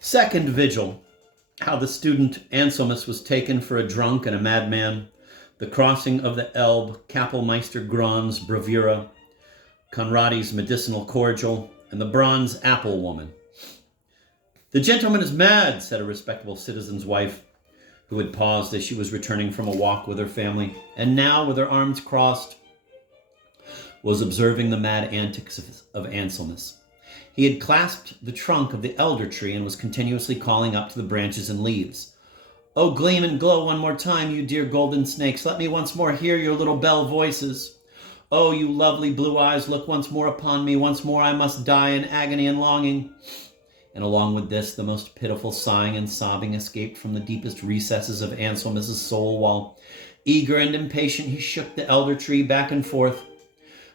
Second vigil, how the student Anselmus was taken for a drunk and a madman, the crossing of the Elbe, Kapellmeister Gron's bravura, Conradi's medicinal cordial, and the bronze apple woman. "The gentleman is mad," said a respectable citizen's wife, who had paused as she was returning from a walk with her family, and now, with her arms crossed, was observing the mad antics of Anselmus. He had clasped the trunk of the elder tree and was continuously calling up to the branches and leaves. "Oh, gleam and glow one more time, you dear golden snakes. Let me once more hear your little bell voices. Oh, you lovely blue eyes, look once more upon me. Once more I must die in agony and longing." And along with this, the most pitiful sighing and sobbing escaped from the deepest recesses of Anselmus's soul, while, eager and impatient, he shook the elder tree back and forth.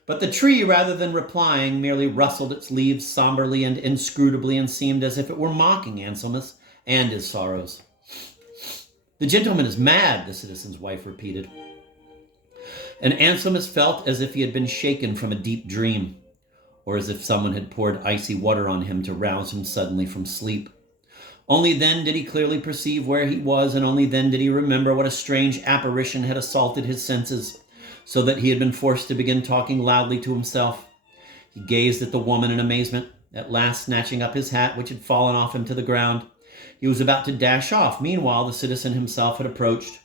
But the tree, rather than replying, merely rustled its leaves somberly and inscrutably, and seemed as if it were mocking Anselmus and his sorrows. "The gentleman is mad," the citizen's wife repeated. And Anselmus felt as if he had been shaken from a deep dream, or as if someone had poured icy water on him to rouse him suddenly from sleep. Only then did he clearly perceive where he was, and only then did he remember what a strange apparition had assaulted his senses, so that he had been forced to begin talking loudly to himself. He gazed at the woman in amazement, at last snatching up his hat, which had fallen off him to the ground. He was about to dash off. Meanwhile, the citizen himself had approached.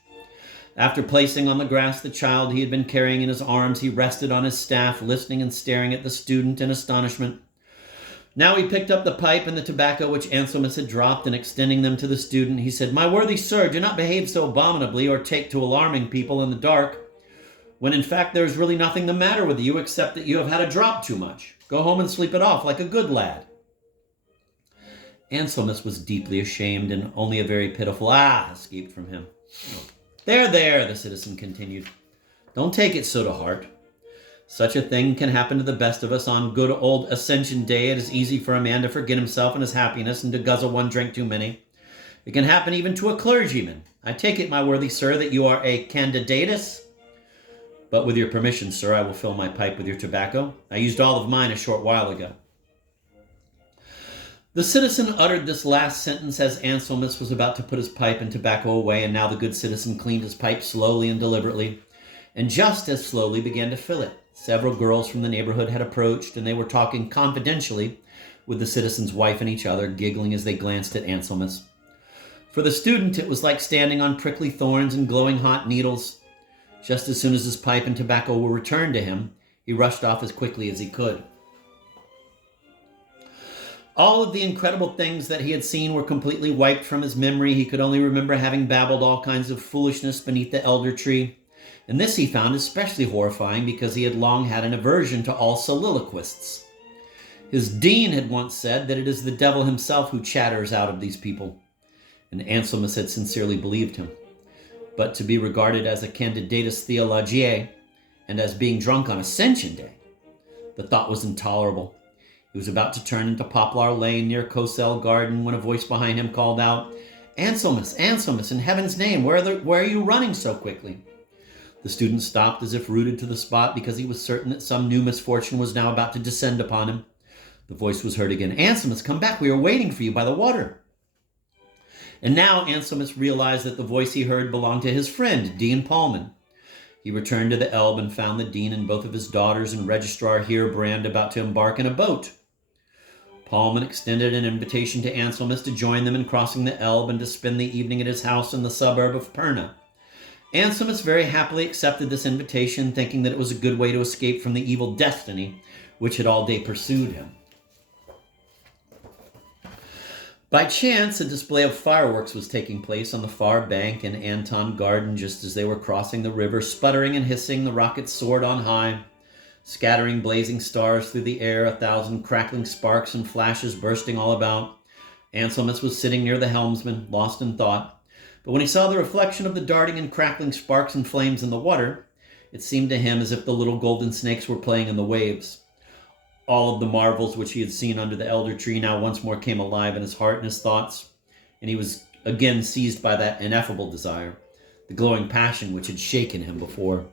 After placing on the grass the child he had been carrying in his arms, he rested on his staff, listening and staring at the student in astonishment. Now he picked up the pipe and the tobacco which Anselmus had dropped, and extending them to the student, he said, "My worthy sir, do not behave so abominably or take to alarming people in the dark, when in fact there is really nothing the matter with you except that you have had a drop too much. Go home and sleep it off like a good lad." Anselmus was deeply ashamed, and only a very pitiful "ah" escaped from him. There, the citizen continued. "Don't take it so to heart. Such a thing can happen to the best of us on good old Ascension Day. It is easy for a man to forget himself and his happiness and to guzzle one drink too many. It can happen even to a clergyman. I take it, my worthy sir, that you are a candidatus? But with your permission, sir, I will fill my pipe with your tobacco. I used all of mine a short while ago." The citizen uttered this last sentence as Anselmus was about to put his pipe and tobacco away, and now the good citizen cleaned his pipe slowly and deliberately, and just as slowly began to fill it. Several girls from the neighborhood had approached, and they were talking confidentially with the citizen's wife and each other, giggling as they glanced at Anselmus. For the student, it was like standing on prickly thorns and glowing hot needles. Just as soon as his pipe and tobacco were returned to him, he rushed off as quickly as he could. All of the incredible things that he had seen were completely wiped from his memory. He could only remember having babbled all kinds of foolishness beneath the elder tree. And this he found especially horrifying because he had long had an aversion to all soliloquists. His dean had once said that it is the devil himself who chatters out of these people, and Anselmus had sincerely believed him. But to be regarded as a candidatus theologiae and as being drunk on Ascension Day, the thought was intolerable. He was about to turn into Poplar Lane near Cosell Garden when a voice behind him called out, "Anselmus, Anselmus, in heaven's name, where are you running so quickly?" The student stopped as if rooted to the spot because he was certain that some new misfortune was now about to descend upon him. The voice was heard again, "Anselmus, come back, we are waiting for you by the water." And now Anselmus realized that the voice he heard belonged to his friend, Dean Paulman. He returned to the Elbe and found the dean and both of his daughters and Registrar Heerbrand about to embark in a boat. Paulman extended an invitation to Anselmus to join them in crossing the Elbe and to spend the evening at his house in the suburb of Pirna. Anselmus very happily accepted this invitation, thinking that it was a good way to escape from the evil destiny which had all day pursued him. By chance, a display of fireworks was taking place on the far bank in Anton Garden just as they were crossing the river. Sputtering and hissing, the rockets soared on high, scattering blazing stars through the air, 1,000 crackling sparks and flashes bursting all about. Anselmus was sitting near the helmsman, lost in thought. But when he saw the reflection of the darting and crackling sparks and flames in the water, it seemed to him as if the little golden snakes were playing in the waves. All of the marvels which he had seen under the elder tree now once more came alive in his heart and his thoughts, and he was again seized by that ineffable desire, the glowing passion which had shaken him before.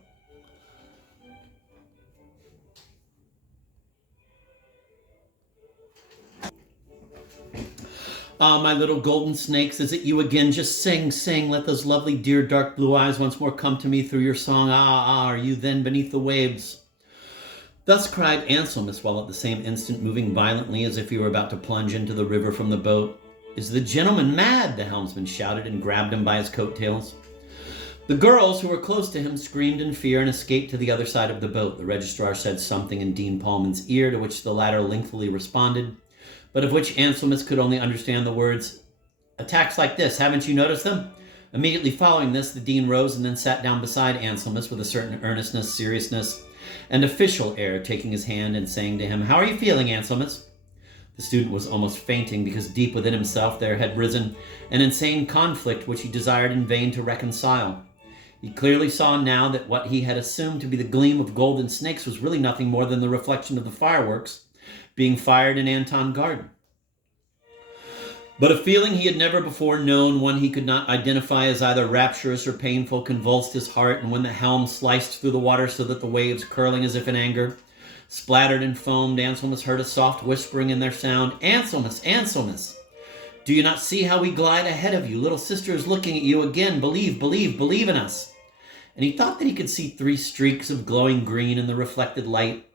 Ah, my little golden snakes, is it you again? Just sing, sing. Let those lovely, dear, dark blue eyes once more come to me through your song. Ah, are you then beneath the waves? Thus cried Anselmus, while at the same instant moving violently as if he were about to plunge into the river from the boat. Is the gentleman mad? The helmsman shouted and grabbed him by his coat-tails. The girls, who were close to him, screamed in fear and escaped to the other side of the boat. The registrar said something in Dean Palman's ear, to which the latter lengthily responded, but of which Anselmus could only understand the words, "Attacks like this, haven't you noticed them?" Immediately following this, the dean rose and then sat down beside Anselmus with a certain earnestness, seriousness, and official air, taking his hand and saying to him, "How are you feeling, Anselmus?" The student was almost fainting, because deep within himself there had risen an insane conflict which he desired in vain to reconcile. He clearly saw now that what he had assumed to be the gleam of golden snakes was really nothing more than the reflection of the fireworks being fired in Anton Garden. But a feeling he had never before known, one he could not identify as either rapturous or painful, convulsed his heart, and when the helm sliced through the water so that the waves, curling as if in anger, splattered and foamed, Anselmus heard a soft whispering in their sound, "Anselmus, Anselmus, do you not see how we glide ahead of you? Little sister is looking at you again. Believe, believe, believe in us." And he thought that he could see 3 streaks of glowing green in the reflected light.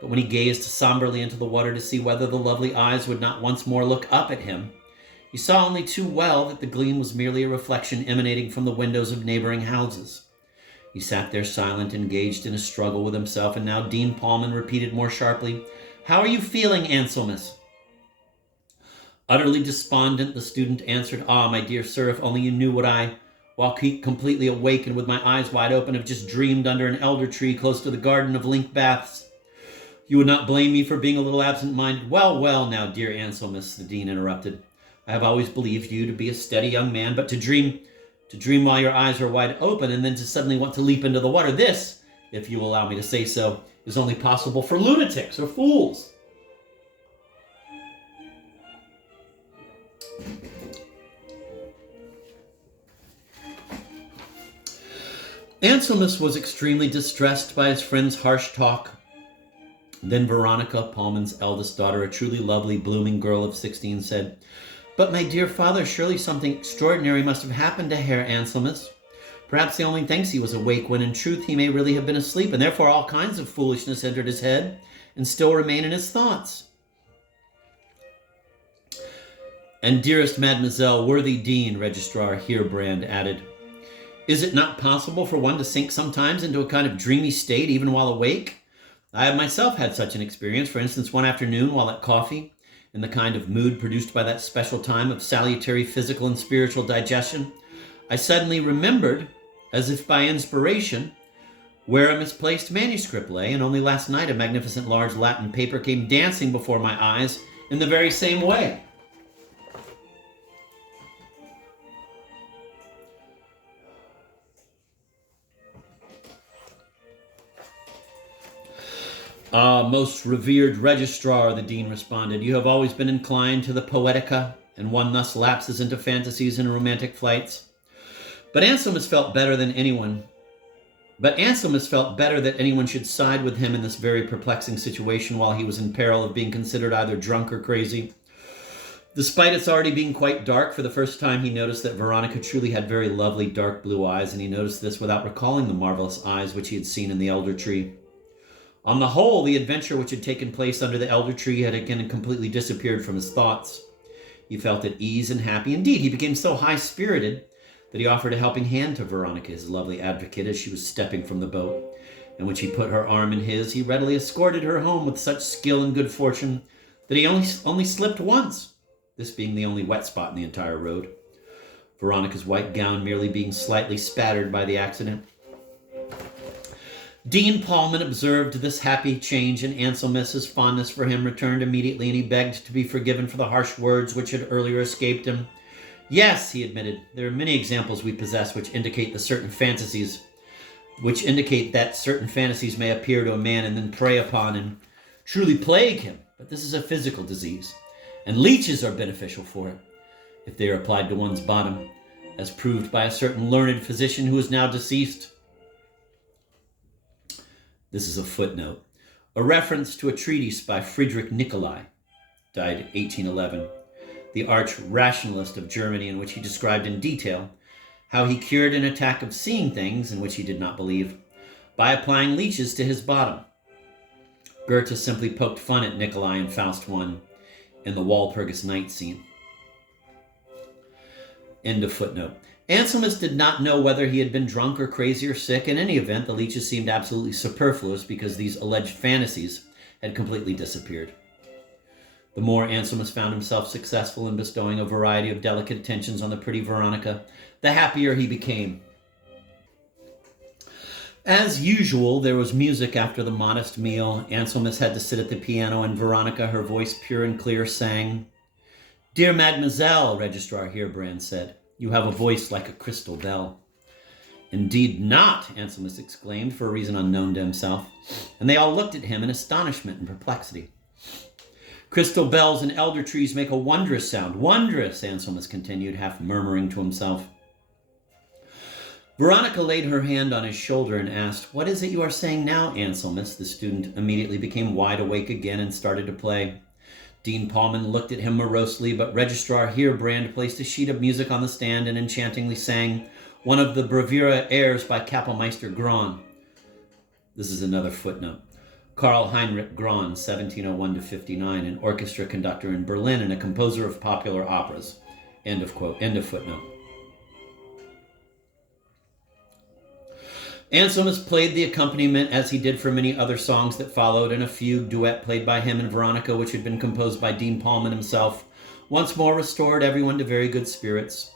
But when he gazed somberly into the water to see whether the lovely eyes would not once more look up at him, he saw only too well that the gleam was merely a reflection emanating from the windows of neighboring houses. He sat there silent, engaged in a struggle with himself, and now Dean Palman repeated more sharply, "How are you feeling, Anselmus?" Utterly despondent, the student answered, "Ah, my dear sir, if only you knew what I, while completely awake and with my eyes wide open, have just dreamed under an elder tree close to the garden of Link Baths. You would not blame me for being a little absent-minded." "Well, well, now, dear Anselmus," the dean interrupted, "I have always believed you to be a steady young man, but to dream while your eyes are wide open and then to suddenly want to leap into the water, this, if you will allow me to say so, is only possible for lunatics or fools." Anselmus was extremely distressed by his friend's harsh talk. Then Veronica, Palman's eldest daughter, a truly lovely, blooming girl of 16, said, "But my dear father, surely something extraordinary must have happened to Herr Anselmus. Perhaps he only thinks he was awake, when in truth he may really have been asleep, and therefore all kinds of foolishness entered his head and still remain in his thoughts." "And dearest mademoiselle, worthy dean," Registrar Heerbrand added, "is it not possible for one to sink sometimes into a kind of dreamy state even while awake? I have myself had such an experience. For instance, one afternoon while at coffee, in the kind of mood produced by that special time of salutary physical and spiritual digestion, I suddenly remembered, as if by inspiration, where a misplaced manuscript lay, and only last night a magnificent large Latin paper came dancing before my eyes in the very same way." "Ah, most revered registrar," the dean responded, "you have always been inclined to the poetica, and one thus lapses into fantasies and romantic flights. But Anselmus felt better that anyone should side with him in this very perplexing situation, while he was in peril of being considered either drunk or crazy. Despite its already being quite dark, for the first time he noticed that Veronica truly had very lovely dark blue eyes, and he noticed this without recalling the marvelous eyes which he had seen in the elder tree. On the whole, the adventure which had taken place under the elder tree had again completely disappeared from his thoughts. He felt at ease and happy. Indeed, he became so high-spirited that he offered a helping hand to Veronica, his lovely advocate, as she was stepping from the boat. And when she put her arm in his, he readily escorted her home with such skill and good fortune that he only slipped once, this being the only wet spot in the entire road, Veronica's white gown merely being slightly spattered by the accident. Dean Palman observed this happy change in Anselmus's fondness for him, returned immediately, and he begged to be forgiven for the harsh words which had earlier escaped him. "Yes," he admitted, "there are many examples we possess which indicate that certain fantasies may appear to a man and then prey upon and truly plague him. But this is a physical disease, and leeches are beneficial for it, if they are applied to one's bottom, as proved by a certain learned physician who is now deceased." This is a footnote, a reference to a treatise by Friedrich Nicolai, died 1811. the arch-rationalist of Germany, in which he described in detail how he cured an attack of seeing things, in which he did not believe, by applying leeches to his bottom. Goethe simply poked fun at Nikolai in Faust I in the Walpurgis Night scene. End of footnote. Anselmus did not know whether he had been drunk or crazy or sick. In any event, the leeches seemed absolutely superfluous because these alleged fantasies had completely disappeared. The more Anselmus found himself successful in bestowing a variety of delicate attentions on the pretty Veronica, the happier he became. As usual, there was music after the modest meal. Anselmus had to sit at the piano, and Veronica, her voice pure and clear, sang. "Dear Mademoiselle," Registrar Heerbrand said, "you have a voice like a crystal bell." "Indeed not," Anselmus exclaimed, for a reason unknown to himself, and they all looked at him in astonishment and perplexity. "Crystal bells and elder trees make a wondrous sound. Wondrous," Anselmus continued, half murmuring to himself. Veronica laid her hand on his shoulder and asked, "What is it you are saying now, Anselmus?" The student immediately became wide awake again and started to play. Dean Paulman looked at him morosely, but Registrar Heerbrand placed a sheet of music on the stand and enchantingly sang one of the bravura airs by Kapellmeister Graun. This is another footnote. Karl Heinrich Graun, 1701 to 59, an orchestra conductor in Berlin and a composer of popular operas. End of quote. End of footnote. Anselmus played the accompaniment as he did for many other songs that followed, and a fugue duet played by him and Veronica, which had been composed by Dean Paulman himself, once more restored everyone to very good spirits.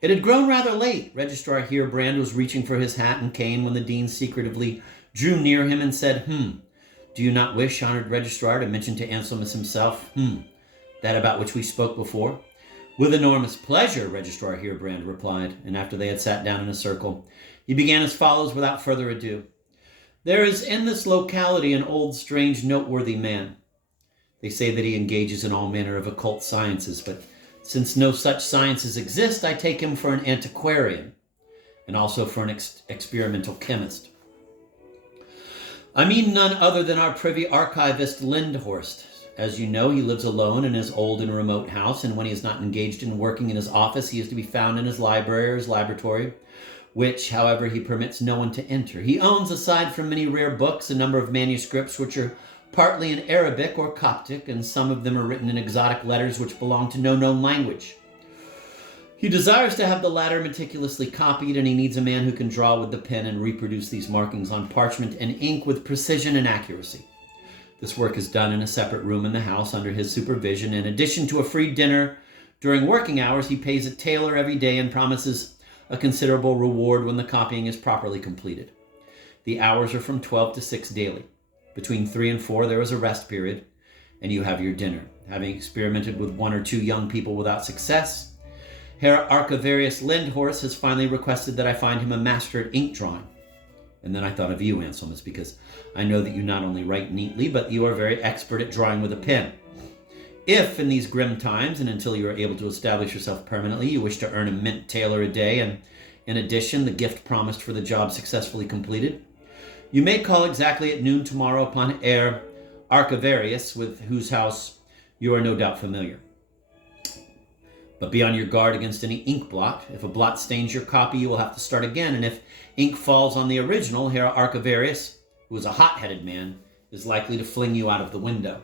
It had grown rather late. Registrar Heerbrand was reaching for his hat and cane when the dean secretively drew near him and said, "Do you not wish, honored registrar, to mention to Anselmus himself, that about which we spoke before?" "With enormous pleasure," Registrar Heerbrand replied, and after they had sat down in a circle, he began as follows without further ado. "There is in this locality an old, strange, noteworthy man. They say that he engages in all manner of occult sciences, but since no such sciences exist, I take him for an antiquarian, and also for an experimental chemist. I mean none other than our privy archivist Lindhorst. As you know, he lives alone in his old and remote house, and when he is not engaged in working in his office, he is to be found in his library or his laboratory, which, however, he permits no one to enter. He owns, aside from many rare books, a number of manuscripts which are partly in Arabic or Coptic, and some of them are written in exotic letters which belong to no known language. He desires to have the latter meticulously copied, and he needs a man who can draw with the pen and reproduce these markings on parchment and ink with precision and accuracy. This work is done in a separate room in the house under his supervision. In addition to a free dinner during working hours, he pays a tailor every day and promises a considerable reward when the copying is properly completed. The hours are from 12 to 6 daily. Between 3 and 4 there is a rest period, and you have your dinner. Having experimented with 1 or 2 young people without success, Herr Archivarius Lindhorst has finally requested that I find him a master at ink drawing. And then I thought of you, Anselmus, because I know that you not only write neatly, but you are very expert at drawing with a pen. If, in these grim times, and until you are able to establish yourself permanently, you wish to earn a mint taler a day, and in addition, the gift promised for the job successfully completed, you may call exactly at noon tomorrow upon Herr Archivarius, with whose house you are no doubt familiar. But be on your guard against any ink blot. If a blot stains your copy, you will have to start again, and if ink falls on the original, Herr Archivarius, who is a hot-headed man, is likely to fling you out of the window."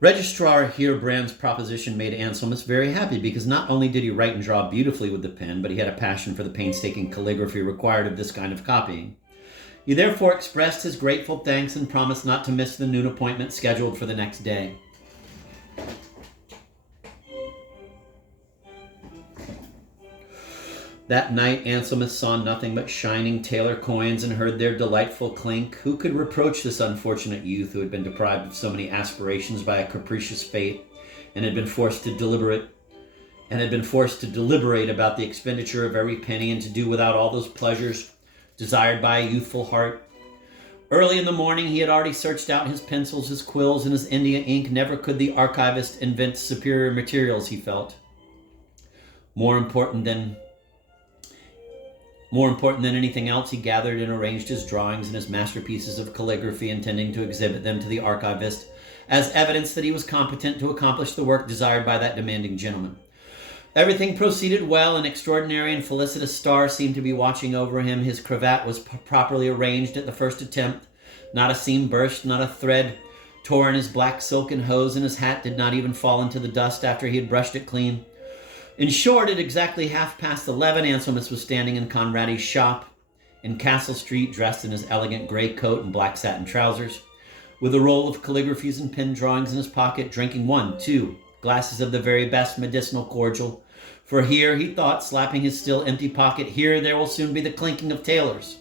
Registrar Heerbrand's proposition made Anselmus very happy, because not only did he write and draw beautifully with the pen, but he had a passion for the painstaking calligraphy required of this kind of copying. He therefore expressed his grateful thanks and promised not to miss the noon appointment scheduled for the next day. That night Anselmus saw nothing but shining tailor coins and heard their delightful clink. Who could reproach this unfortunate youth who had been deprived of so many aspirations by a capricious fate, and had been forced to deliberate about the expenditure of every penny, and to do without all those pleasures desired by a youthful heart? Early in the morning he had already searched out his pencils, his quills, and his India ink. Never could the archivist invent superior materials, he felt. More important than More important than anything else, he gathered and arranged his drawings and his masterpieces of calligraphy, intending to exhibit them to the archivist as evidence that he was competent to accomplish the work desired by that demanding gentleman. Everything proceeded well. An extraordinary and felicitous star seemed to be watching over him. His cravat was properly arranged at the first attempt. Not a seam burst, not a thread tore in his black silken hose, and his hat did not even fall into the dust after he had brushed it clean. In short, at exactly 11:30, Anselmus was standing in Conradi's shop in Castle Street, dressed in his elegant gray coat and black satin trousers, with a roll of calligraphies and pen drawings in his pocket, drinking 2 glasses of the very best medicinal cordial. For here, he thought, slapping his still empty pocket, here there will soon be the clinking of tailors.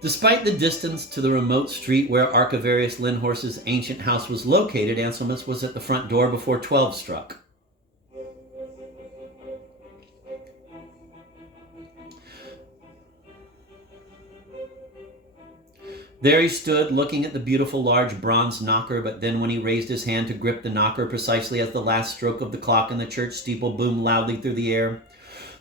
Despite the distance to the remote street where Archivarius Lindhorst's ancient house was located, Anselmus was at the front door before 12 struck. There he stood, looking at the beautiful large bronze knocker, but then when he raised his hand to grip the knocker precisely as the last stroke of the clock in the church steeple boomed loudly through the air,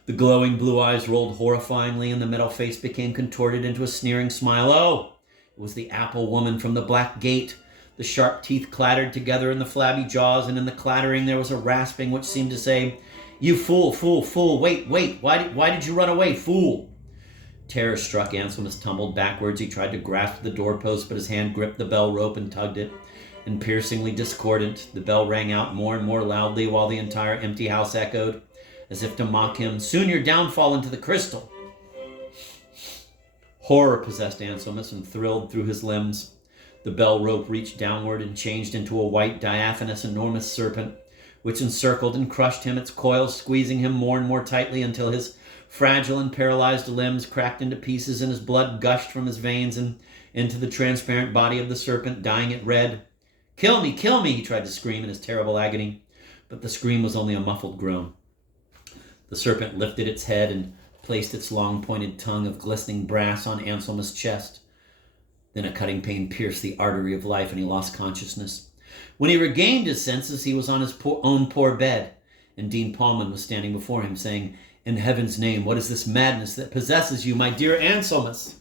the glowing blue eyes rolled horrifyingly and the metal face became contorted into a sneering smile. Oh! It was the apple woman from the black gate. The sharp teeth clattered together in the flabby jaws, and in the clattering there was a rasping which seemed to say, "You fool, fool, fool, wait, why did you run away, fool?" Terror struck Anselmus, tumbled backwards. He tried to grasp the doorpost, but his hand gripped the bell rope and tugged it. And piercingly discordant, the bell rang out more and more loudly while the entire empty house echoed, as if to mock him, "Soon your downfall into the crystal." Horror possessed Anselmus and thrilled through his limbs. The bell rope reached downward and changed into a white, diaphanous, enormous serpent, which encircled and crushed him, its coils squeezing him more and more tightly until his fragile and paralyzed limbs cracked into pieces and his blood gushed from his veins and into the transparent body of the serpent, dyeing it red. Kill me, he tried to scream in his terrible agony, but the scream was only a muffled groan. The serpent lifted its head and placed its long pointed tongue of glistening brass on Anselmus' chest. Then a cutting pain pierced the artery of life and he lost consciousness. When he regained his senses, he was on his own poor bed, and Dean Paulman was standing before him saying, "In heaven's name, what is this madness that possesses you, my dear Anselmus?"